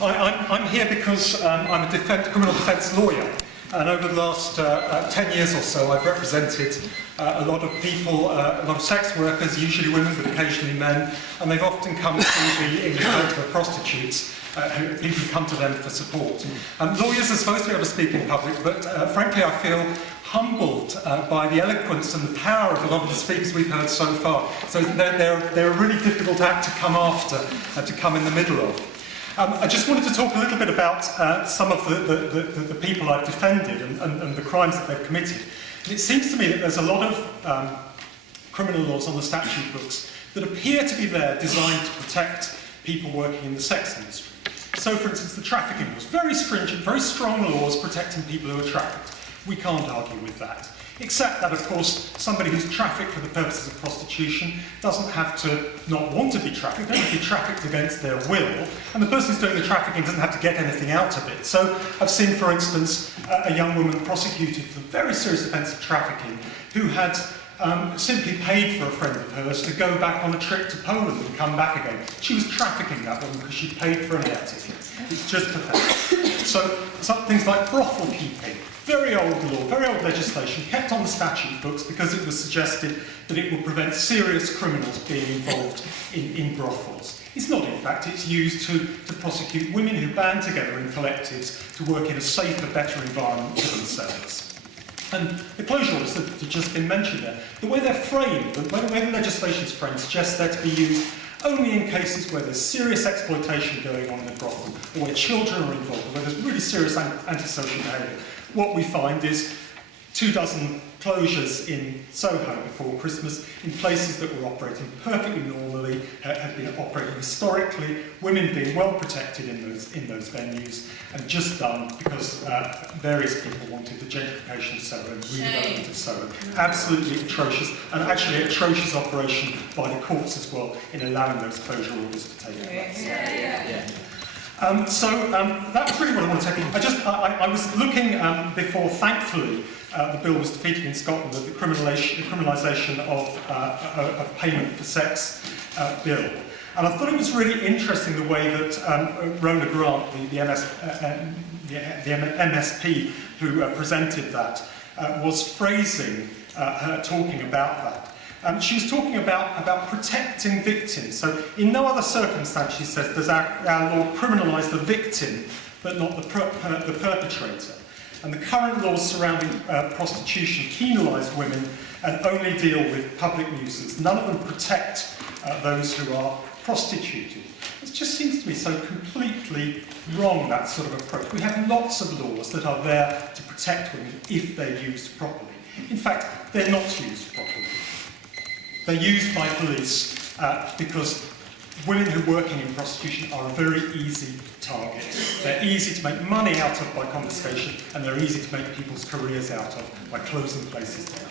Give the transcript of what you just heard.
I'm here because I'm a criminal defence lawyer, and over the last 10 years or so I've represented a lot of people, a lot of sex workers, usually women but occasionally men, and they've often come through the English word for prostitutes. People come to them for support. Lawyers are supposed to be able to speak in public, but frankly I feel humbled by the eloquence and the power of a lot of the speakers we've heard so far. So they're a really difficult act to come after, to come in the middle of. I just wanted to talk a little bit about some of the people I've defended and the crimes that they've committed. And it seems to me that there's a lot of criminal laws on the statute books that appear to be there designed to protect people working in the sex industry. So, for instance, the trafficking laws, very stringent, very strong laws protecting people who are trafficked. We can't argue with that. Except that, of course, somebody who's trafficked for the purposes of prostitution doesn't have to not want to be trafficked, they have to be trafficked against their will, and the person who's doing the trafficking doesn't have to get anything out of it. So I've seen, for instance, a young woman prosecuted for very serious offence of trafficking who had simply paid for a friend of hers to go back on a trip to Poland and come back again. She was trafficking that woman because she paid for an air ticket. It's just pathetic. So some things like brothel keeping, very old law, very old legislation, kept on the statute books because it was suggested that it would prevent serious criminals being involved in brothels. It's not, in fact. It's used to prosecute women who band together in collectives to work in a safer, better environment for themselves. And the closure orders that have just been mentioned there, the way they're framed, the way the legislation is framed, suggests they're to be used only in cases where there's serious exploitation going on in a brothel, or where children are involved, or where there's really serious antisocial behaviour. What we find is 24 closures in Soho before Christmas, in places that were operating perfectly normally, had been operating historically, women being well protected in those venues, and just done because various people wanted the gentrification of Soho and redevelopment of Soho. Absolutely atrocious, and actually atrocious operation by the courts as well in allowing those closure orders to take place. That was really what I wanted to say. I was looking before, thankfully, the bill was defeated in Scotland, the criminalisation of payment for sex bill. And I thought it was really interesting the way that Rona Grant, the MSP who presented that, was phrasing her talking about that. She was talking about protecting victims. So in no other circumstance, she says, does our law criminalise the victim, but not the perpetrator. And the current laws surrounding prostitution penalise women and only deal with public nuisance. None of them protect those who are prostituted. It just seems to me so completely wrong, that sort of approach. We have lots of laws that are there to protect women if they're used properly. In fact, they're not used properly. They're used by police because women who are working in prostitution are a very easy target. They're easy to make money out of by confiscation, and they're easy to make people's careers out of by closing places down.